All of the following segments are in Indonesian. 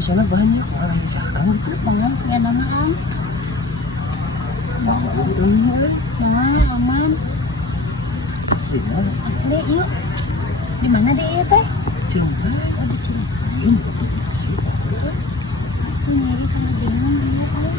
di sana banyak orang yang sakang gitu. Jangan saya namaan. Jangan aman. Asli yuk. Di mana di ieu teh? Cilemba. Oh, di Cilemba. Ini. Aku nyari kalau bingung dia tahu.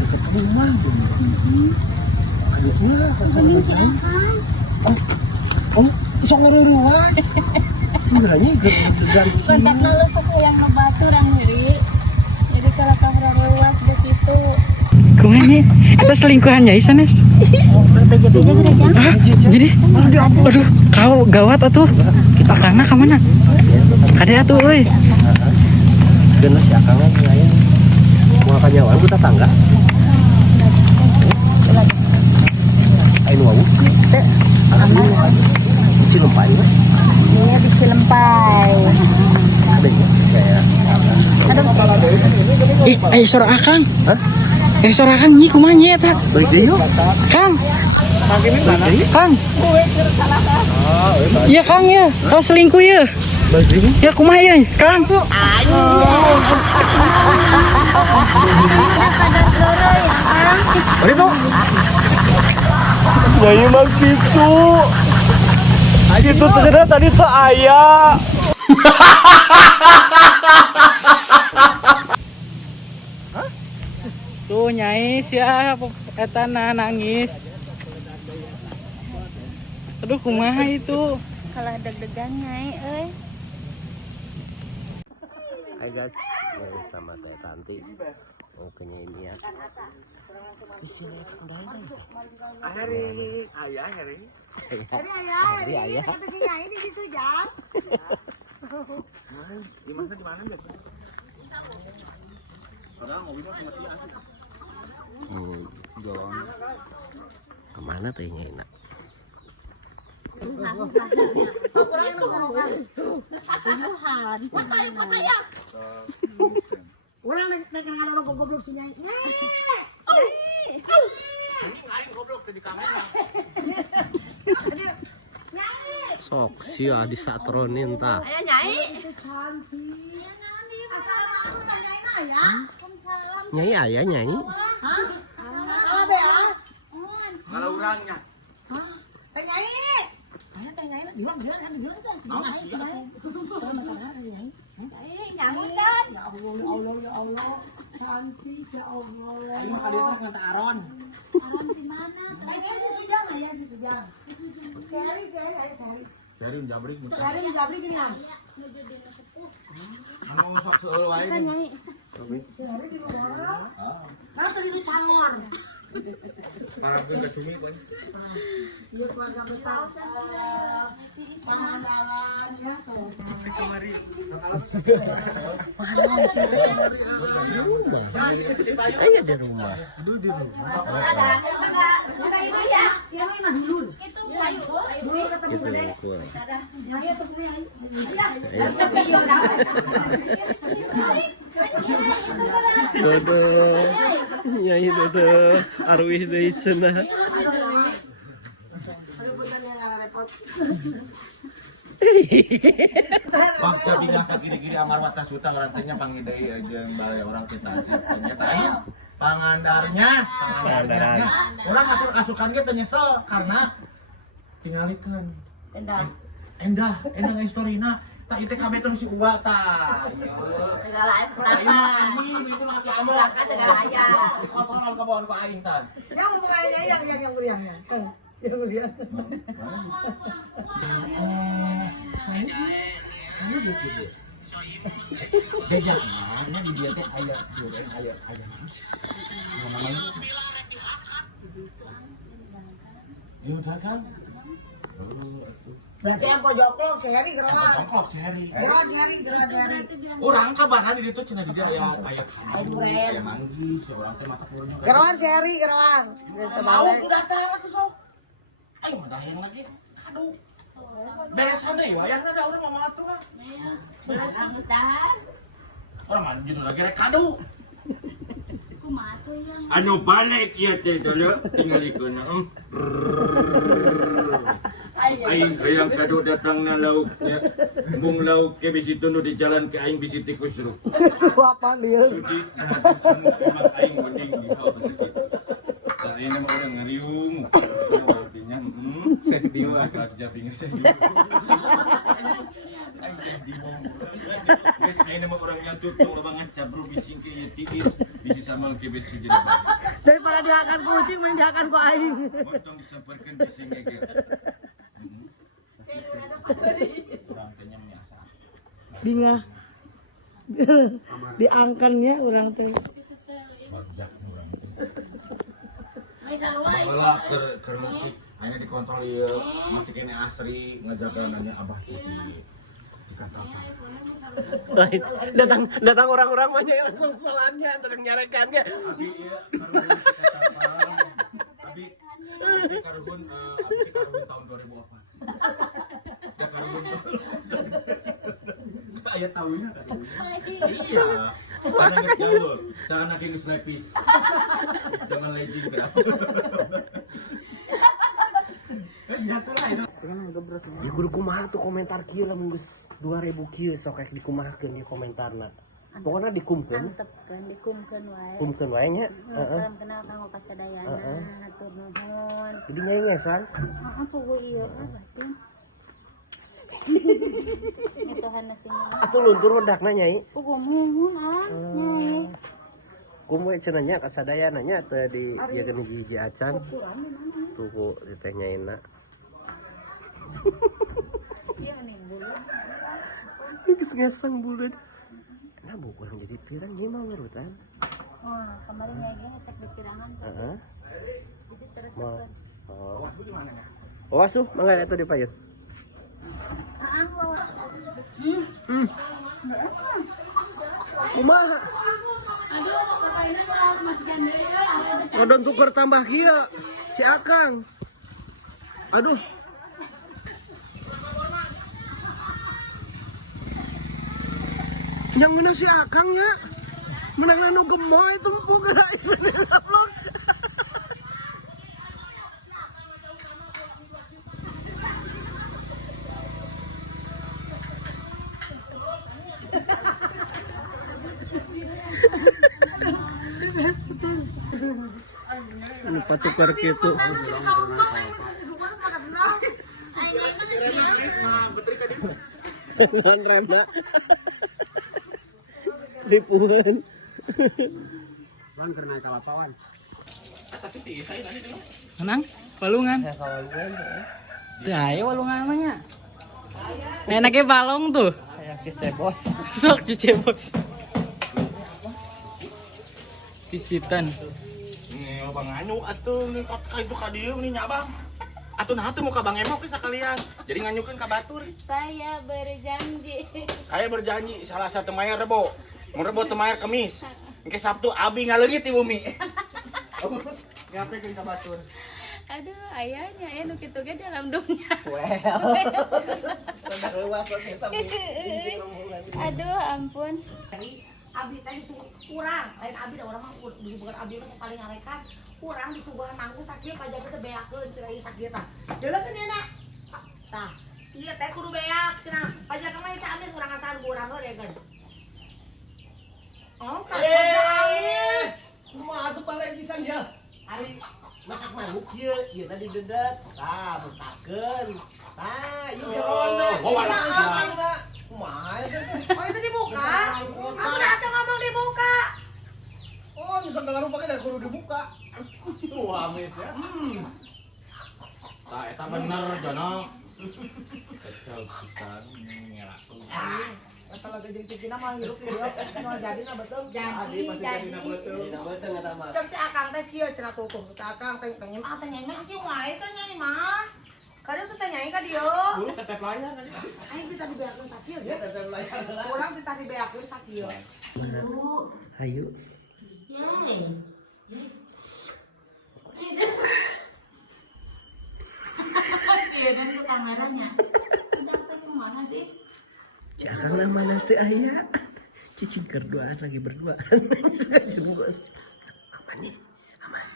Dekat rumah. Adiknya Bening si Akang. Oh, sok ngeruruas. Sebenarnya dari Kontak nalo sakayang ngebaturang heuri. Jadi kalau ruas begitu. Kumanya? Ada selingkuhannya Isanes? Oh, beja-beja gereja. Ah, jadi? Aduh, kau gawat atuh. Kita kana ka mana? Ada atuh euy. dan si akangnya lain. Mau kanyawan ku tetangga. Ayo wau. Teu. Cilempai. Iya di Cilempai. Ada ya kayak. Ih, ayo suara Akang. Hah? Suara Akang nyi kumaha nya eta? Balik deh yuk. Kang. Kang. Gue suruh salah kan. Iya Kang ya. Kau selingkuh ya. Balik deh. Ya kumaha ya, Kang? Mari tuh. Nyai mah gitu. Itu ternyata tadi tuh ayah. Tuh nyai siapa eta nangis. Aduh kumaha itu? Kalau deg-degan nyai euy. Hai guys, sama Teh Tanti. Mau ke ini ya. Di sini Hari ayah. Hari ayah. Nyai di situ jam. Di mana guys? Orang mobilnya sama dia. Jalan. Kemana teh nyai nak? Orang naik orang goblok sini. Sok sia disatronin tah. Ayah nyai. Cantik. Assalamualaikum nyai ya. Nyai ayah nyai. Hah? Salah beas. Kalau orangnya. Hah? Teh nyai. Ayah teh nyai di mana itu? Nyai. Nyamusan. Ya Allah. Cantik ya Allah. Ini mah dia teh ngata Aron. Alam di mana? Ayah si Sujang ayah si Sujang. Sehari. Dari jabrik Sehari di Jabri gini kan. Menuju dina sepuh. anu sok seueur wae. Kan nyai. Sehari di luar. Nah tadi di Cangor. Harapkeun ka cumi kan. Dia keluarga besar Pangandaran ya kalau Kamari. Ayo di rumah. ada ini ya yang mana dulu Itu kayu. dulu ketemu Gitu gede ukur. saya ketemu Dodo. Nyai dodo. Arwih deui cenah. Pak jadi ngangkat giri-giri amarwata suta ngarantenya pangidai aja yang balai orang kita ternyata pangandarnya orang asukan kita nyesel karena tinggalikan endah historina tak itu kami terus si uwa tak ini lagi kamu kontrol ke bawah pak aing tan yang bukannya yang meriahnya yang meriah bejaknya di dia teh ayat ya udah kan berarti yang pojok sehari gerak jongkok sehari gerak orang kabar di itu cina dia ayat handu ayat manggis orang teh mata puluhnya gerak sehari gerak tahu udah tahu tuh sok ayo mah yang lagi aduh beresan deh wayahna ada orang mama atuh kan Bagus dahan. orang mah judul lagi rek kado Kumaha tuh yang Anu balik ya teh dulu tinggal ikono. Aing hayang kado datang na lauknya. Mung lauk ke bisi tunu di jalan ke aing bisi tikus ru. Suapan dia. Sudi hatusan emang aing mending di kau sakit. Aing nama orang ngariung. Artinya saya dia kerja pinggir saya. Aing jadi mau. Guys, aing nama orang nyantut tong lebangan cabru bisi ke tiis bisi samal ke bisi jadi. Daripada dihakan kucing mending dihakan ku aing. Potong disampaikan bisi ngeger. Orang tanya biasa. Bingah. Diangkannya orang teh. Bawa ke rumah hanya dikontrol ya masih kene asri ngejaga nanya abah titi dikata apa datang orang-orang banyak yang langsung soalnya terus nyarekannya. abi iya abi karuhun tahun 2004 ya karuhun saya tahunya iya karena nggak jalur jangan lagi ngus lepis jangan legging berapa Di guru kumaha tuh komentar kieu lamun geus 2000 kieu sok rek dikumahakeun di komentarna. Pokona dikumkeun. Antepkeun dikumkeun wae. Kumkeun wae nya. Salam kenal kanggo kasadayana, hatur nuhun. Jadi nyengesan. Heeh, pugu ieu batin. Ngitohan sing Atuh luntur wedakna nyai. pugu muhun nyai. Kumaha cenah nya kasadayana nya teu di ieukeun hiji acan. Tuh di teh nyaina. Iya nih bulu. Geus ngesang buleud. Nah bu kurang jadi pirang ieu mah urutan. Oh, kemarin nyai ge ngecek di pirangan. Heeh. Jadi terus Mau. Oh, asuh mangga eta dipayun. Heeh, lawan. Kumaha? Aduh, pokoknya lawan majikan deui. Odon tuker tambah kieu si Akang. Aduh. Yang mana si Akang ya? Menang anu gemoy tumpuk gerak. Ini patukar gitu. Ngan renda. Dipuhan. Wan keur naik kalapawan. Menang balungan. Teu aya walungan mah nya. Enake balong tuh. Kayak cebos. Sok cebos. Pisitan. Nih, Bang Anyu atuh nih itu ka dieu nih nya Bang. Atuh nah teh muka Bang Emok sakalian. Jadi nganyukeun ka batur. Saya berjanji. Saya berjanji salah satu mayar rebo. Mun rebo teu mayar Kemis. Engke Sabtu abi ngaleungit di bumi. Ngapain ka batur? Aduh, ayahnya nu kitu ge dalam dunia. Aduh, ampun. Abdi tadi disuguh kurang, lain abdi da urang mah bukan abdi mah paling ngarekan. Kurang disuguhan mangku sakieu pajak teh beakeun cenah ieu sakieu tah. Deuleukeun ieu na. Tah, ieu teh kudu beak cenah. Pajak mah teh ambil kurang asan kurang heureun. Oh, tah ambil. Kumaha atuh pare pisan ya? Ari masak manuk ieu tadi dedet. Tah bentakeun. Tah ieu jerona. Kumaha eta teh? Oh, itu dibuka. Aku atuh ngomong dibuka. Oh, bisa ngaruh pakai dari kudu dibuka. Tuh amis ya. Tah eta bener jana. Kecel pisan ngelak. Eta lagi jeung cikina mah hirup ieu. Mau jadi na betul. Adi pasti jadi na beuteung. Jadi na beuteung eta mah. Cek si Akang teh kieu cenah tutup. Si Akang teh pengen teh nyai mah kieu wae teh nyai mah. Kadang tuh teh nyai ka dieu. Dulu tetep layar tadi. Aing kita dibeakeun sakieu Ya ge. tetep layar. Urang kita dibeakeun sakieu. Hayu. Sieun ke kamaranya. Udah kemana deh? Ya Kang mana teh aya? Cicing berduaan lagi berduaan. Jeung bos. Aman nih. Aman.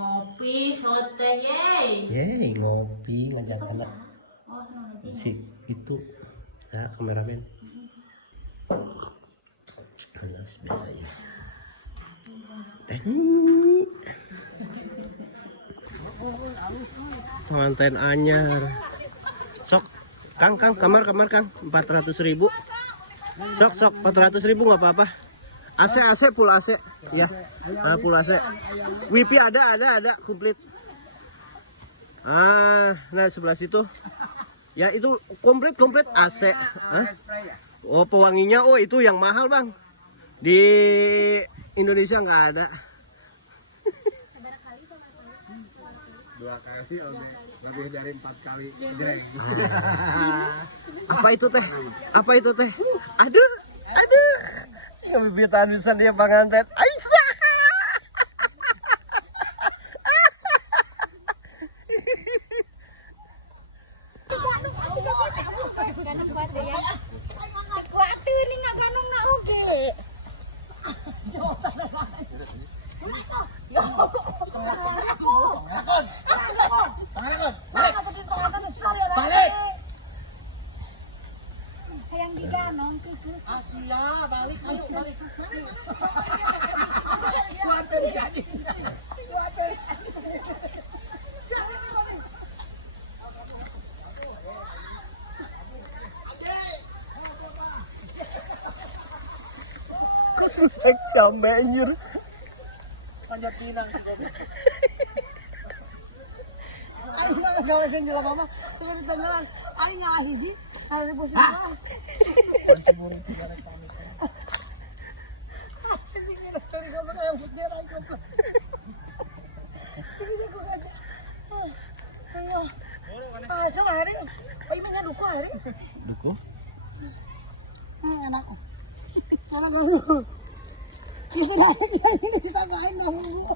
Ngopi, sote, yeay. Yeay, ngopi ngajak anak Oh, no, anjing. si itu ya kameramen. Alas biasa ya. Pengantin anyar. Sok, Kang, kamar Kang, 400.000. Sok 400.000 nggak apa-apa. AC full AC ya. Full AC. Wifi ada komplit. Nah sebelah situ. Ya itu komplit AC. Oh pewanginya, oh itu yang mahal bang. Di Indonesia nggak ada. 2 kali lebih dari 4 kali jreng. Apa itu teh? Aduh. Yang bibitan bisa dia pengantin Aisyah. Yang diganong ke Asia balik. Cambe anjir. Panjat pinang sih tadi. Ayo nggak gawe sing jelas mama. Coba ditanyakan. Ayo ngalah hiji. Ayo bos mama. Ini kita seri kamu kayak putih lagi. Ini aku aja. Ayo. So hari. Ayo mana duku hari. Duku. Anak. Mama dulu. Kita main dulu.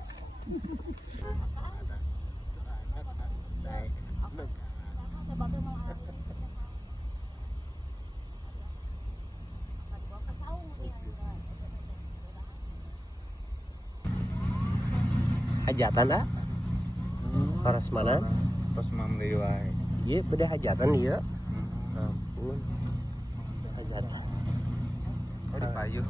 Hajatan dah. Paras mana? Pas mam deui wae. Iya, beda hajatan iya. Ampun. Hajatan. Oh di payung.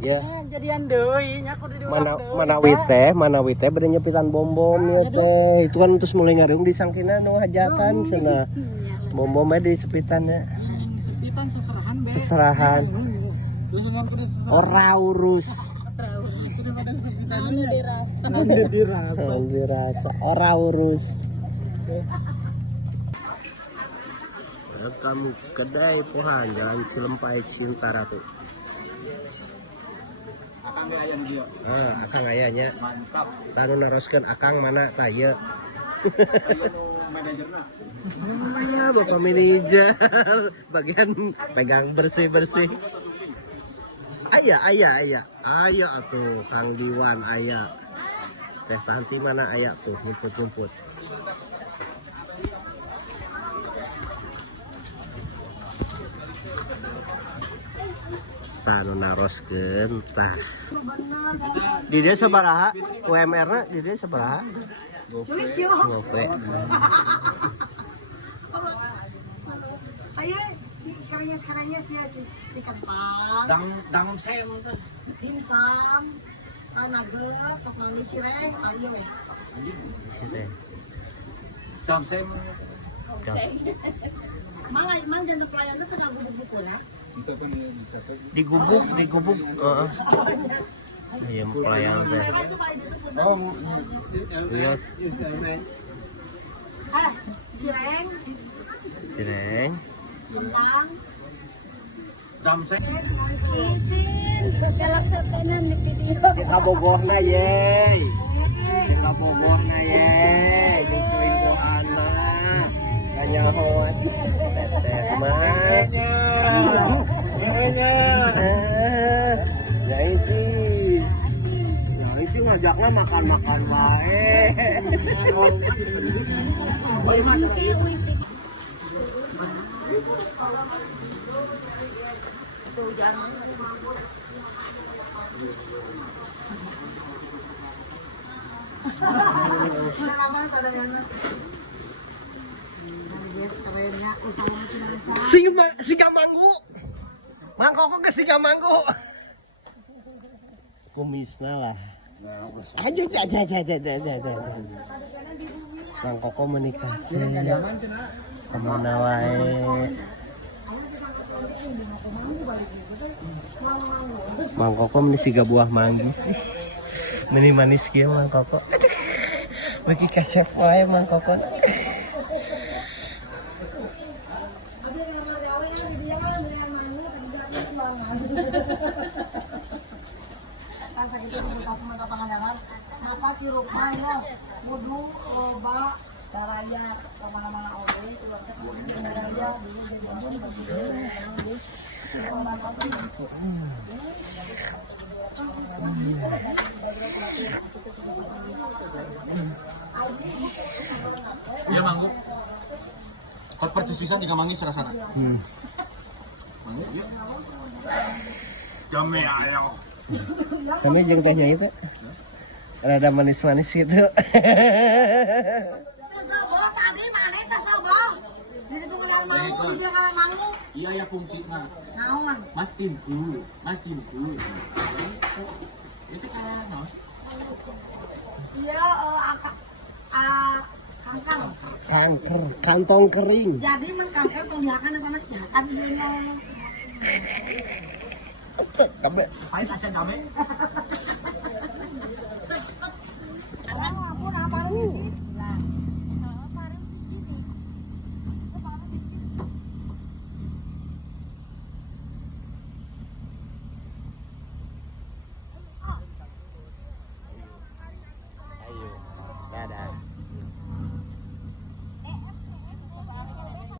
Ya. Jadian deui nya kudu Mana wit teh beda nyepitan bom ya teh. Itu kan terus mulai ngareung disangkina nu hajatan cenah. Bom-bomnya di sepitannya. sepitan seserahan be. Seserahan. Ora urus. Anu dirasa. Dirasa ora urus. Kamu kedai Pohan Jalan Cilempai Cintara tuh. Akang ayam dia. Akang ayahnya. Mantap. Tanu naroskeun akang mana taya. Ayo manajerna. Bapak manajer bagian pegang bersih. Ayah atuh Kang Diwan ayah. Teh Tanti mana ayah tuh ngumput. Tanu naroskeun tah. Di dia sabaraha? UMR-na di dia sabaraha? Gope. Ayo si karanya si stiker pang. Dang sem teh. Dimsum. Nugget, sok mami cireng, ayo weh. Dang sem. Mang dan pelayan itu tengah buku lah. Digubuk. Iya pelayan teh. Oh, Iya. Cireng, bintang. dam sem. Galak setenan di video. Kabogohna ye. Jeung selingkuhanna. Kanyahoan. Teteh mah. makan wae. Siga manggu. Mangkok ke siga manggu. Kumisna lah. Aja. Mangkok menikah sih. Kemana wae. Mangkok meni siga buah manggis sih. Meni manis kieu mangkok. Bagi kasep wae mangkok. Iya manggu. Kot pertus pisan jika manggis rasana. Manggu iya. Jame ayo. Kami jeung tehnya itu. Rada manis-manis gitu. Tersebut tadi mana tersebut? Jadi itu kenal mangu, di dia kenal mangu. Iya ya fungsina. Naon? Mastimku. Itu kan naon? Iya, kangkang. Kanker, kantong kering. Jadi men kangkang tuh diakan apa nak? Ya kan dia. Kabe. Pahit asa dame.